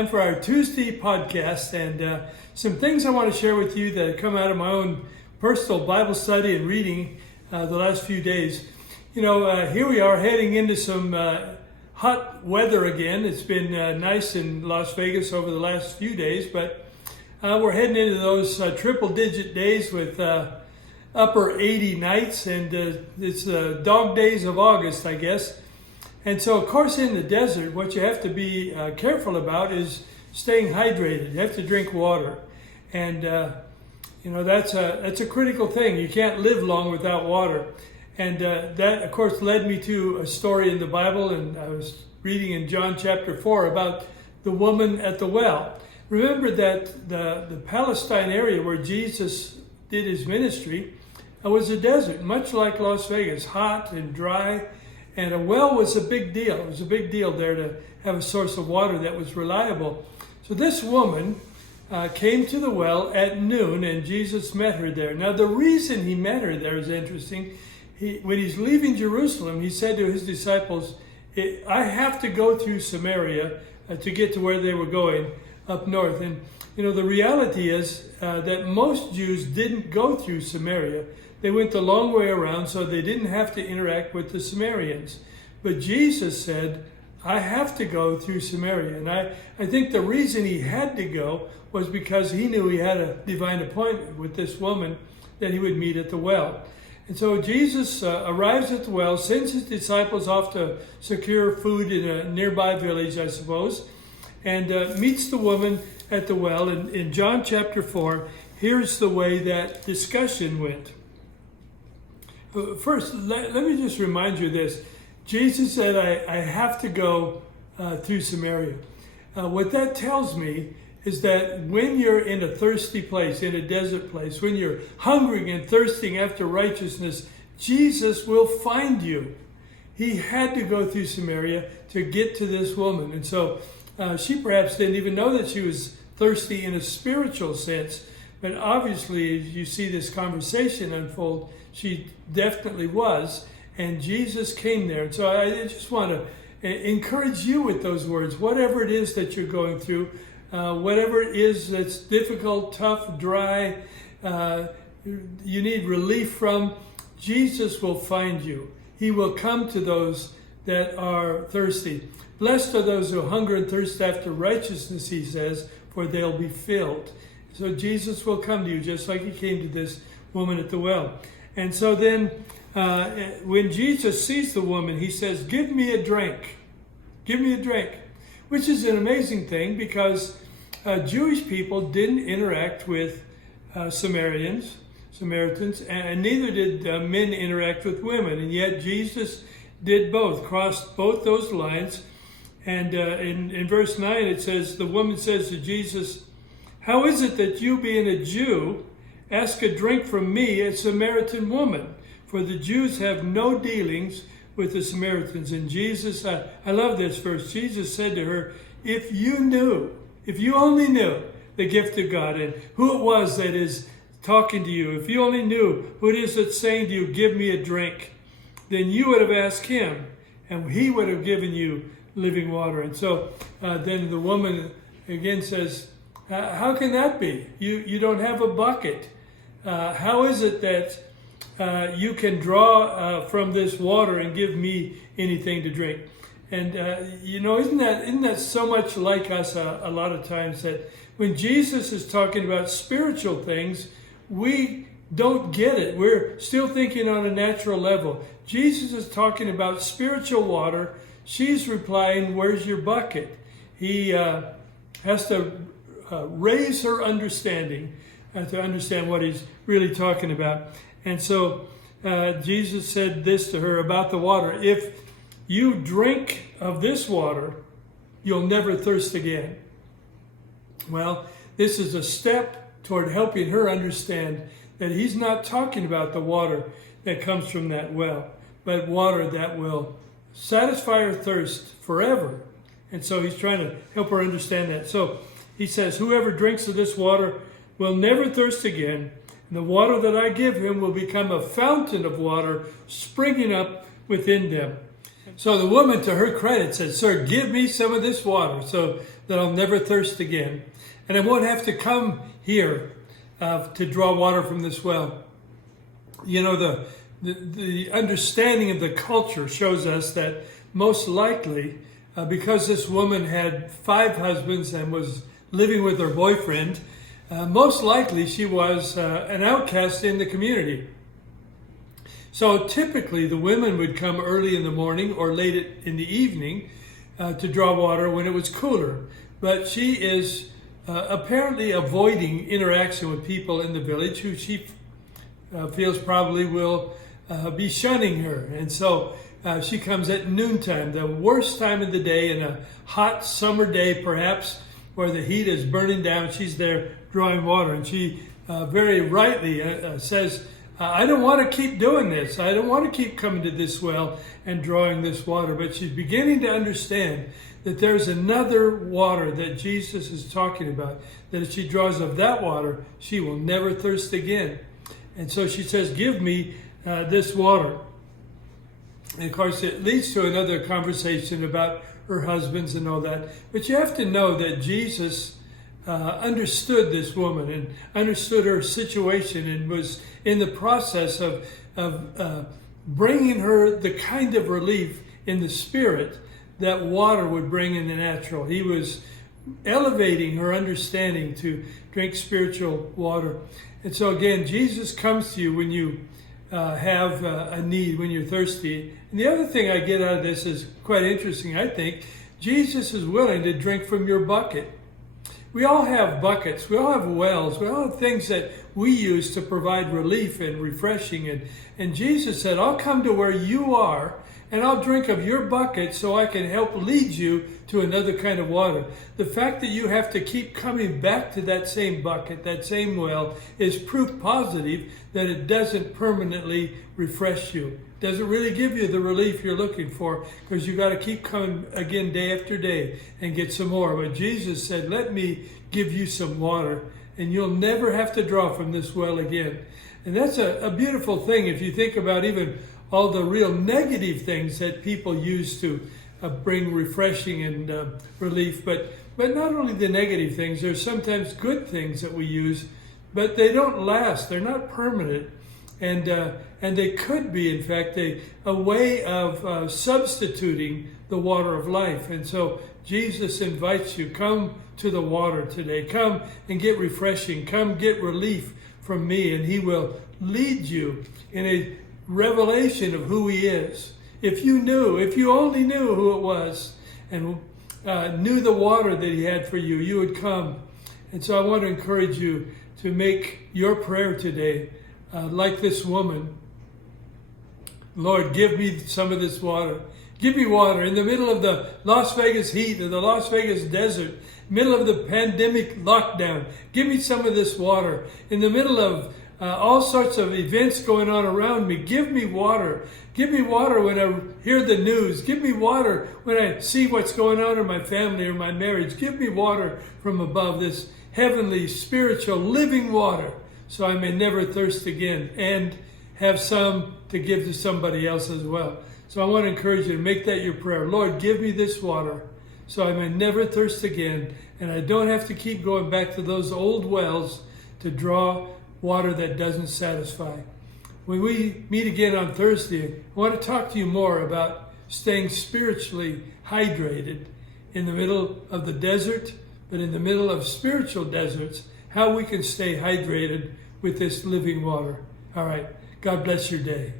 time for our Tuesday podcast, and some things I want to share with you that come out of my own personal Bible study and reading the last few days. Here we are heading into some hot weather again. It's been nice in Las Vegas over the last few days, but we're heading into those triple-digit days with upper 80 nights, and it's the dog days of August, I guess. And so, of course, in the desert, what you have to be careful about is staying hydrated. You have to drink water. And, that's a critical thing. You can't live long without water. And that, of course, led me to a story in the Bible, and I was reading in John chapter 4 about the woman at the well. Remember that the Palestine area where Jesus did his ministry was a desert, much like Las Vegas, hot and dry. And a well was a big deal. It was a big deal there to have a source of water that was reliable. So this woman came to the well at noon, and Jesus met her there. Now, the reason he met her there is interesting. When he's leaving Jerusalem, he said to his disciples, I have to go through Samaria to get to where they were going up north. And, the reality is that most Jews didn't go through Samaria. They went the long way around, so they didn't have to interact with the Samaritans. But Jesus said, I have to go through Samaria. And I think the reason he had to go was because he knew he had a divine appointment with this woman that he would meet at the well. And so Jesus arrives at the well, sends his disciples off to secure food in a nearby village, I suppose, and meets the woman at the well. And in John chapter 4, here's the way that discussion went. First, let me just remind you this. Jesus said, I have to go through Samaria. What that tells me is that when you're in a thirsty place, in a desert place, when you're hungering and thirsting after righteousness, Jesus will find you. He had to go through Samaria to get to this woman. And so she perhaps didn't even know that she was thirsty in a spiritual sense. But obviously, as you see this conversation unfold, she definitely was, and Jesus came there. And so I just want to encourage you with those words. Whatever it is that you're going through, whatever it is that's difficult, tough, dry, you need relief from, Jesus will find you. He will come to those that are thirsty. Blessed are those who hunger and thirst after righteousness, he says, for they'll be filled. So Jesus will come to you just like he came to this woman at the well. And so then when Jesus sees the woman, he says, give me a drink. Give me a drink. Which is an amazing thing because Jewish people didn't interact with Samaritans, and neither did men interact with women. And yet Jesus did both, crossed both those lines. And in verse 9 it says, the woman says to Jesus, how is it that you, being a Jew, ask a drink from me, a Samaritan woman? For the Jews have no dealings with the Samaritans. And Jesus, I love this verse. Jesus said to her, if you only knew the gift of God and who it was that is talking to you, if you only knew who it is that's saying to you, give me a drink, then you would have asked him, and he would have given you living water. And so then the woman again says, how can that be? You don't have a bucket. How is it that you can draw from this water and give me anything to drink? And isn't that so much like us a lot of times, that when Jesus is talking about spiritual things, we don't get it. We're still thinking on a natural level. Jesus is talking about spiritual water. She's replying, where's your bucket? He has to raise her understanding to understand what he's really talking about. And so Jesus said this to her about the water. If you drink of this water, you'll never thirst again. Well, this is a step toward helping her understand that he's not talking about the water that comes from that well, but water that will satisfy her thirst forever. And so he's trying to help her understand that. So he says, whoever drinks of this water will never thirst again. And the water that I give him will become a fountain of water springing up within them. So the woman, to her credit, said, "Sir, give me some of this water so that I'll never thirst again. And I won't have to come here to draw water from this well." You know, the understanding of the culture shows us that most likely, because this woman had 5 husbands and was living with her boyfriend, most likely she was an outcast in the community. So typically the women would come early in the morning or late in the evening to draw water when it was cooler. But she is apparently avoiding interaction with people in the village who she feels probably will be shunning her. And so she comes at noontime, the worst time of the day, in a hot summer day perhaps, where the heat is burning down. She's there drawing water, and she very rightly says, "I don't want to keep doing this. I don't want to keep coming to this well and drawing this water." But she's beginning to understand that there's another water that Jesus is talking about, that if she draws of that water, she will never thirst again. And so she says, "Give me this water." And of course, it leads to another conversation about her husbands and all that. But you have to know that Jesus understood this woman and understood her situation and was in the process of bringing her the kind of relief in the spirit that water would bring in the natural. He was elevating her understanding to drink spiritual water. And so again, Jesus comes to you when you have a need, when you're thirsty. And the other thing I get out of this is quite interesting, I think. Jesus is willing to drink from your bucket. We all have buckets. We all have wells. We all have things that we use to provide relief and refreshing. And Jesus said, "I'll come to where you are and I'll drink of your bucket so I can help lead you to another kind of water." The fact that you have to keep coming back to that same bucket, that same well, is proof positive that it doesn't permanently refresh you. It doesn't really give you the relief you're looking for, because you got to keep coming again day after day and get some more. But Jesus said, "Let me give you some water and you'll never have to draw from this well again." And that's a beautiful thing if you think about even all the real negative things that people use to bring refreshing and relief. But not only the negative things, there's sometimes good things that we use, but they don't last. They're not permanent. And they could be, in fact, a way of substituting the water of life. And so Jesus invites you, come to the water today. Come and get refreshing. Come get relief from me, and he will lead you in a revelation of who he is. If you only knew who it was and knew the water that he had for you, you would come. And so I want to encourage you to make your prayer today like this woman. "Lord, give me some of this water. Give me water in the middle of the Las Vegas heat or the Las Vegas desert, middle of the pandemic lockdown. Give me some of this water. In the middle of all sorts of events going on around me, give me water. Give me water when I hear the news. Give me water when I see what's going on in my family or my marriage. Give me water from above, this heavenly, spiritual, living water, so I may never thirst again and have some to give to somebody else as well." So I want to encourage you to make that your prayer. "Lord, give me this water so I may never thirst again, and I don't have to keep going back to those old wells to draw water that doesn't satisfy." When we meet again on Thursday, I want to talk to you more about staying spiritually hydrated in the middle of the desert, but in the middle of spiritual deserts, how we can stay hydrated with this living water. All right. God bless your day.